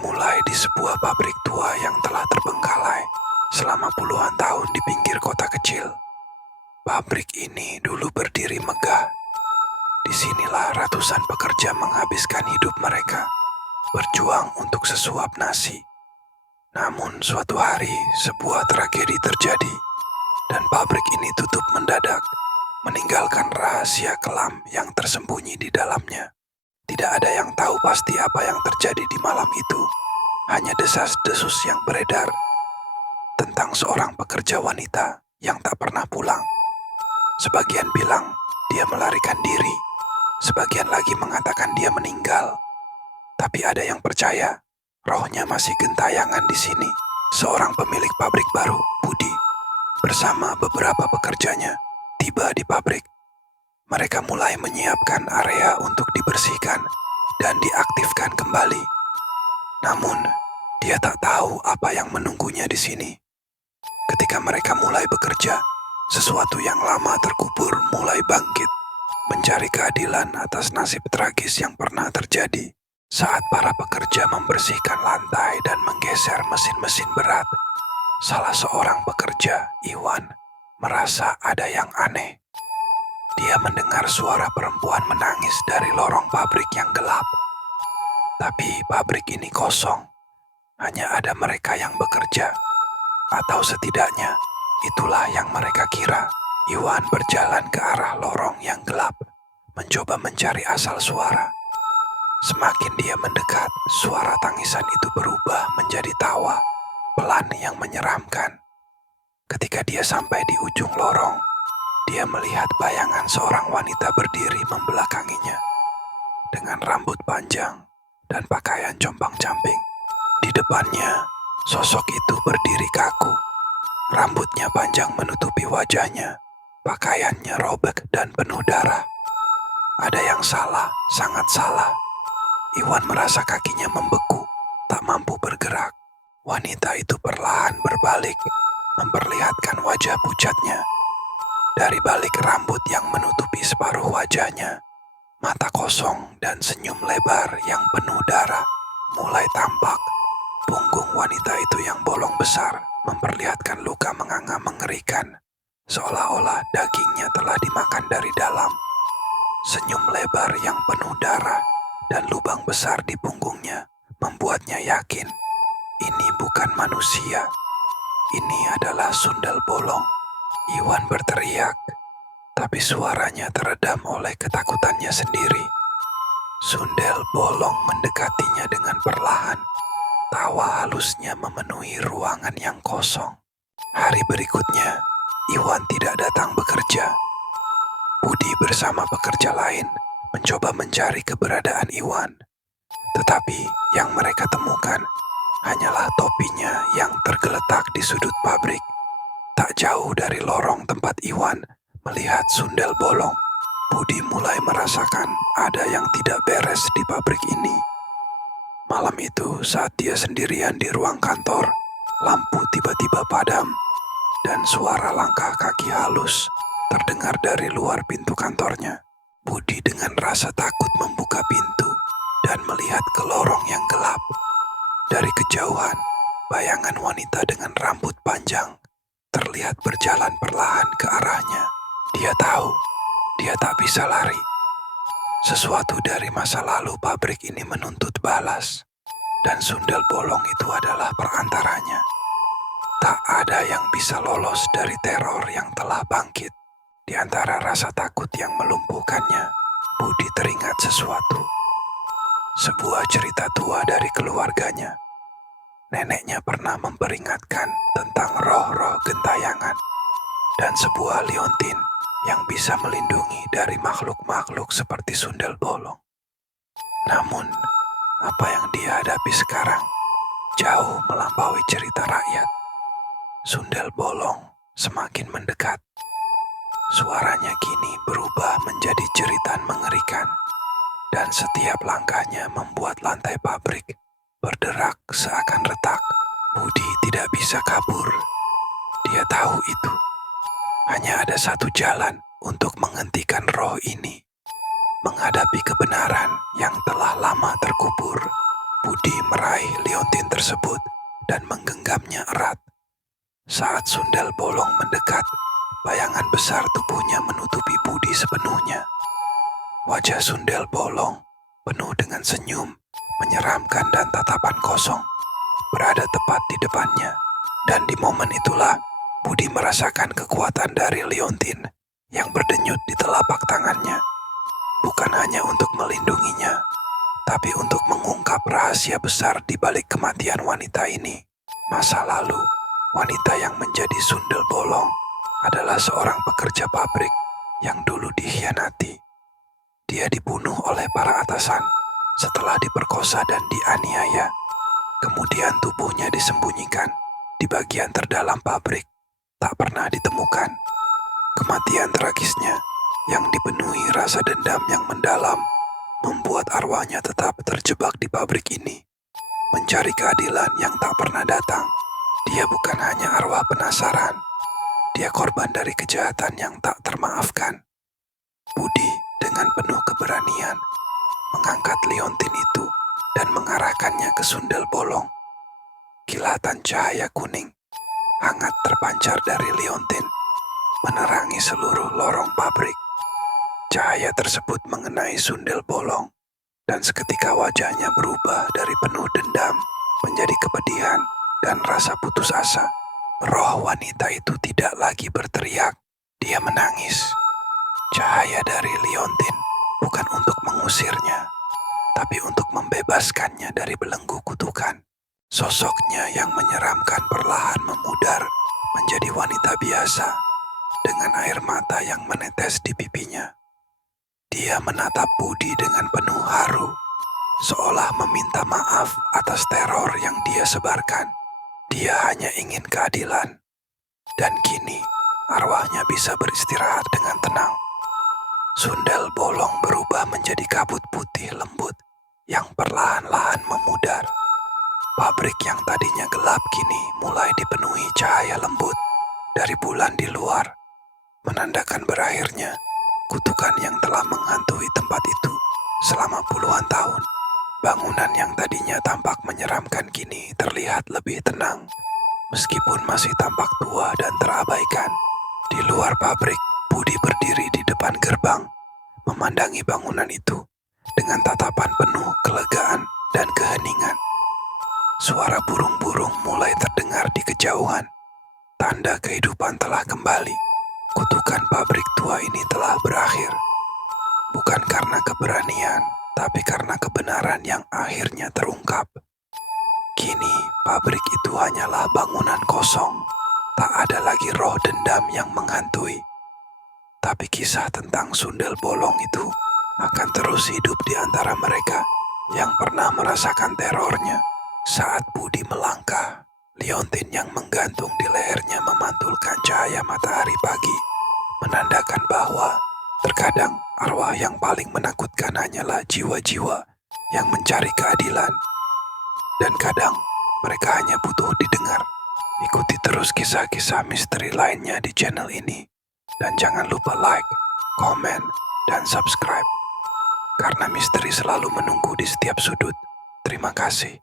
dimulai di sebuah pabrik tua yang telah terbengkalai selama puluhan tahun di pinggir kota kecil. Pabrik ini dulu berdiri megah. Disinilah ratusan pekerja menghabiskan hidup mereka, berjuang untuk sesuap nasi. Namun suatu hari sebuah tragedi terjadi, dan pabrik ini tutup mendadak, meninggalkan rahasia kelam yang tersembunyi di dalamnya. Tidak ada yang tahu pasti apa yang terjadi di malam itu. Hanya desas-desus yang beredar tentang seorang pekerja wanita yang tak pernah pulang. Sebagian bilang dia melarikan diri, sebagian lagi mengatakan dia meninggal. Tapi ada yang percaya rohnya masih gentayangan di sini. Seorang pemilik pabrik baru, Budi, bersama beberapa pekerjanya tiba di pabrik. Mereka mulai menyiapkan area untuk dibersihkan dan diaktifkan kembali. Namun, dia tak tahu apa yang menunggunya di sini. Ketika mereka mulai bekerja, sesuatu yang lama terkubur mulai bangkit, mencari keadilan atas nasib tragis yang pernah terjadi. Saat para pekerja membersihkan lantai dan menggeser mesin-mesin berat, salah seorang pekerja, Iwan, merasa ada yang aneh. Dia mendengar suara perempuan menangis dari lorong pabrik yang gelap. Tapi pabrik ini kosong. Hanya ada mereka yang bekerja. Atau setidaknya, itulah yang mereka kira. Iwan berjalan ke arah lorong yang gelap, mencoba mencari asal suara. Semakin dia mendekat, suara tangisan itu berubah menjadi tawa, pelan yang menyeramkan. Ketika dia sampai di ujung lorong, dia melihat bayangan seorang wanita berdiri membelakanginya dengan rambut panjang dan pakaian compang-camping. Di depannya, sosok itu berdiri kaku. Rambutnya panjang menutupi wajahnya, pakaiannya robek dan penuh darah. Ada yang salah, sangat salah. Iwan merasa kakinya membeku, tak mampu bergerak. Wanita itu perlahan berbalik, memperlihatkan wajah pucatnya. Dari balik rambut yang menutupi separuh wajahnya, mata kosong dan senyum lebar yang penuh darah mulai tampak. Punggung wanita itu yang bolong besar memperlihatkan luka menganga mengerikan, seolah-olah dagingnya telah dimakan dari dalam. Senyum lebar yang penuh darah dan lubang besar di punggungnya membuatnya yakin ini bukan manusia. Ini adalah sundel bolong. Iwan berteriak, tapi suaranya teredam oleh ketakutannya sendiri. Sundel bolong mendekatinya dengan perlahan. Tawa halusnya memenuhi ruangan yang kosong. Hari berikutnya, Iwan tidak datang bekerja. Budi bersama pekerja lain mencoba mencari keberadaan Iwan. Tetapi yang mereka temukan hanyalah topinya yang tergeletak di sudut pabrik. Tak jauh dari lorong tempat Iwan melihat sundel bolong, Budi mulai merasakan ada yang tidak beres di pabrik ini. Malam itu saat dia sendirian di ruang kantor, lampu tiba-tiba padam dan suara langkah kaki halus terdengar dari luar pintu kantornya. Budi dengan rasa takut membuka pintu dan melihat ke lorong yang gelap. Dari kejauhan, bayangan wanita dengan rambut panjang terlihat berjalan perlahan ke arahnya. Dia tahu, dia tak bisa lari. Sesuatu dari masa lalu pabrik ini menuntut balas, dan sundel bolong itu adalah perantaranya. Tak ada yang bisa lolos dari teror yang telah bangkit. Di antara rasa takut yang melumpuhkannya, Budi teringat sesuatu. Sebuah cerita tua dari keluarganya. Neneknya pernah memperingatkan tentang roh-roh gentayangan dan sebuah liontin yang bisa melindungi dari makhluk-makhluk seperti sundel bolong. Namun, apa yang dia hadapi sekarang jauh melampaui cerita rakyat. Sundel bolong semakin mendekat. Suaranya kini berubah menjadi jeritan mengerikan, dan setiap langkahnya membuat lantai pabrik berderak seakan retak. Budi tidak bisa kabur. Dia tahu itu. Hanya ada satu jalan untuk menghentikan roh ini. Menghadapi kebenaran yang telah lama terkubur. Budi meraih liontin tersebut dan menggenggamnya erat. Saat sundel bolong mendekat, bayangan besar tubuhnya menutupi Budi sepenuhnya. Wajah sundel bolong penuh dengan senyum, menyeramkan dan tatapan kosong, berada tepat di depannya. Dan di momen itulah, Budi merasakan kekuatan dari liontin yang berdenyut di telapak tangannya. Bukan hanya untuk melindunginya, tapi untuk mengungkap rahasia besar di balik kematian wanita ini. Masa lalu, wanita yang menjadi sundel bolong adalah seorang pekerja pabrik yang dulu dikhianati. Dia dibunuh oleh para atasan setelah diperkosa dan dianiaya. Kemudian tubuhnya disembunyikan di bagian terdalam pabrik, tak pernah ditemukan. Kematian tragisnya yang dipenuhi rasa dendam yang mendalam membuat arwahnya tetap terjebak di pabrik ini, mencari keadilan yang tak pernah datang. Dia bukan hanya arwah penasaran, dia korban dari kejahatan yang tak termaafkan. Budi dengan penuh keberanian mengangkat liontin itu dan mengarahkannya ke sundel bolong. Kilatan cahaya kuning hangat terpancar dari liontin, menerangi seluruh lorong pabrik. Cahaya tersebut mengenai sundel bolong, dan seketika wajahnya berubah dari penuh dendam menjadi kepedihan dan rasa putus asa. Roh wanita itu tidak lagi berteriak, dia menangis. Cahaya dari liontin bukan untuk mengusirnya, tapi untuk membebaskannya dari belenggu kutukan. Sosoknya yang menyeramkan perlahan memudar menjadi wanita biasa dengan air mata yang menetes di pipinya. Dia menatap Budi dengan penuh haru, seolah meminta maaf atas teror yang dia sebarkan. Dia hanya ingin keadilan, dan kini arwahnya bisa beristirahat dengan tenang. Sundel bolong berubah menjadi kabut putih lembut yang perlahan-lahan memudar. Pabrik yang tadinya gelap kini mulai dipenuhi cahaya lembut dari bulan di luar, menandakan berakhirnya kutukan yang telah menghantui tempat itu selama puluhan tahun. Bangunan yang tadinya tampak menyeramkan kini terlihat lebih tenang, meskipun masih tampak tua dan terabaikan. Di luar pabrik, Budi berdiri di depan gerbang, memandangi bangunan itu dengan tatapan penuh kelegaan dan keheningan. Suara burung-burung mulai terdengar di kejauhan, tanda kehidupan telah kembali. Kutukan pabrik tua ini telah berakhir, bukan karena keberanian, tapi karena kebenaran yang akhirnya terungkap. Kini, pabrik itu hanyalah bangunan kosong, tak ada lagi roh dendam yang menghantui. Tapi kisah tentang sundel bolong itu akan terus hidup di antara mereka yang pernah merasakan terornya. Saat Budi melangkah, liontin yang menggantung di lehernya memantulkan cahaya matahari pagi, menandakan bahwa terkadang arwah yang paling menakutkan hanyalah jiwa-jiwa yang mencari keadilan. Dan kadang mereka hanya butuh didengar. Ikuti terus kisah-kisah misteri lainnya di channel ini. Dan jangan lupa like, komen, dan subscribe. Karena misteri selalu menunggu di setiap sudut. Terima kasih.